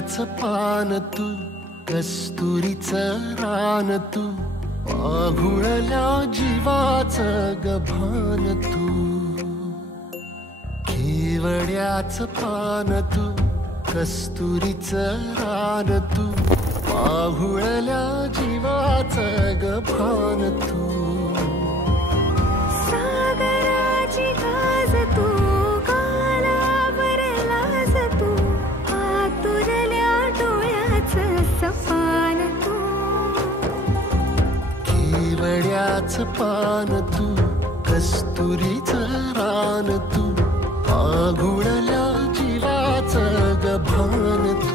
केवड्याचं पान तू, कस्तुरीचं रान तू, आघुळल्या जीवाचं गभान तू. केवड्याचं पान तू, कस्तुरीचं रान तू, आघुळल्या जीवाचं गभान तू. सागराची गाज तू, कालावरलाज तू, आतुरल्या डोळ्याचं सपान तू. केवड्याचं पान तू, कस्तुरीचं रान तू, आघुळल्या जीवाचं गभान तू.